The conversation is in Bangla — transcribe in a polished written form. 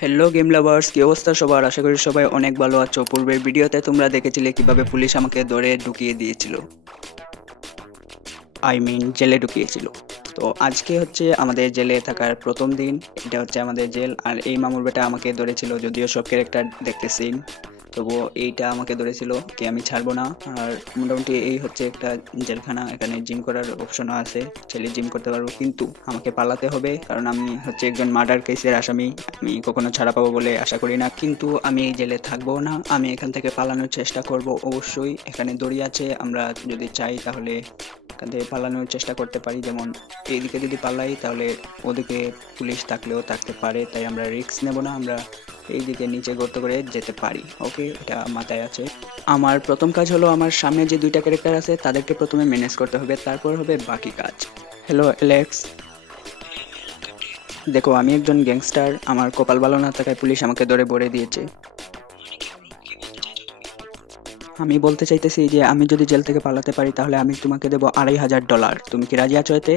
হ্যালো গেম লাভার্স, কি অবস্থা সবার? আশা করি সবাই অনেক ভালো আছো। পূর্বের ভিডিওতে তোমরা দেখেছিলে কিভাবে পুলিশ আমাকে ধরে ঢুকিয়ে দিয়েছিল, জেলে ঢুকিয়েছিল। তো আজকে হচ্ছে আমাদের জেলে থাকার প্রথম দিন। এটা হচ্ছে আমাদের জেল, আর এই মামুর বেটা আমাকে ধরেছিল, যদিও সব ক্যারেক্টার দেখতে সেম, তবুও এইটা আমাকে ধরেছিল, কি আমি ছাড়বো না। আর মোটামুটি এই হচ্ছে একটা জেলখানা, এখানে জিম করার অপশনও আছে, ছেলে জিম করতে পারবো, কিন্তু আমাকে পালাতে হবে, কারণ আমি হচ্ছে একজন মার্ডার কেসের আসামি। আমি কখনো ছাড়া পাবো বলে আশা করি না, কিন্তু আমি এই জেলে থাকবো না, আমি এখান থেকে পালানোর চেষ্টা করব। অবশ্যই এখানে দড়ি আছে, আমরা যদি চাই তাহলে এখান থেকে পালানোর চেষ্টা করতে পারি। যেমন এইদিকে যদি পালাই তাহলে ওদিকে পুলিশ থাকলেও থাকতে পারে, তাই আমরা রিস্ক নেব না, আমরা এইদিকে নিচে গর্ত করে যেতে পারি। ওকে, এটা মাথায় আছে। আমার প্রথম কাজ হলো আমার সামনে যে দুইটা ক্যারেক্টার আছে তাদেরকে প্রথমে ম্যানেজ করতে হবে, তারপর হবে বাকি কাজ। হ্যালো অ্যালেক্স, দেখো আমি একজন গ্যাংস্টার, আমার কপাল ভালো না থাকায় পুলিশ আমাকে ধরে ভরে দিয়েছে। আমি বলতে চাইতেছি যে আমি যদি জেল থেকে পালাতে পারি তাহলে আমি তোমাকে দেবো $2,500। তুমি কি রাজি আছো এতে?